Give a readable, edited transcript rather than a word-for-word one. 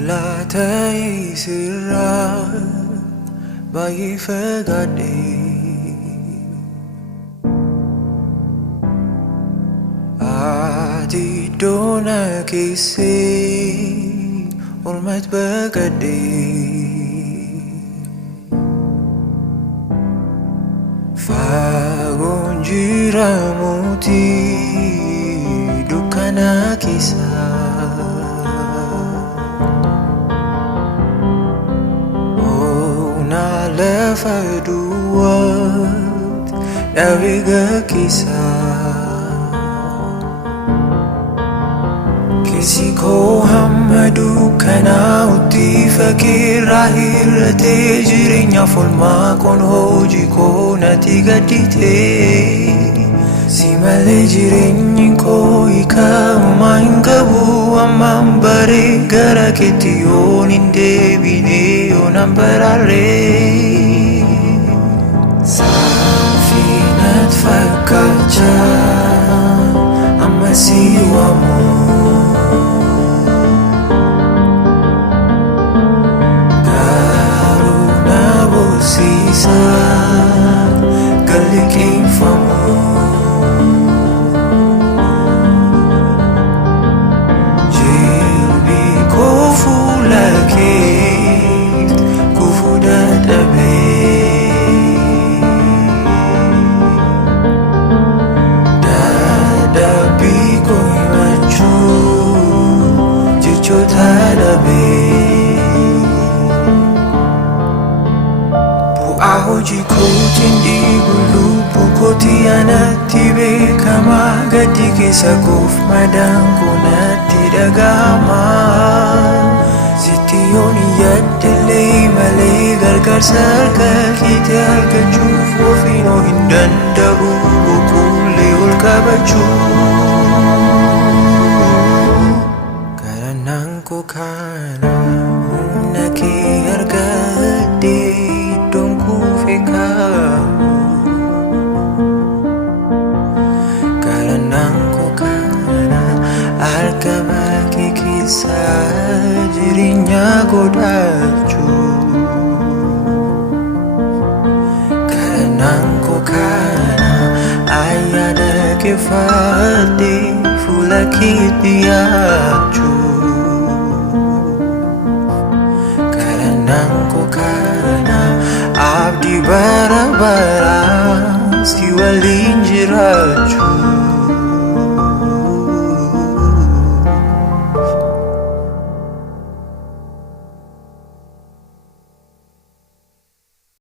Latay sira bayi fagade Adi dona kisi ulmat bagade Fagun jiramuti dukana kisah Faduat naviga kisah Kisi ko hamadu kana uti fakir rahirate jirinya fulma kon hoji ko nati gadite Simale jirinyi ko ika umaingabu amambare gara ketiyo ninde bine onambarare Safinat fakkacha amma siwamu Garuna bosisa galikin famu Jilbi kofu lakit kufu dadabe Ahoji kutindi bulu bukoti anati bekama gadi kesa kuf madangu nati dagama Sitioni yaddele male gargar sarka kite alka chuf wafino hindandabu bukule ulkabachu Karanangko kana humnaki argade Karanangko kana alkamaki kisah jirinya godachu Karanangko kana ayada kefati fulakit diachu Karanangko kana abdi bara-bara siwalin jirachu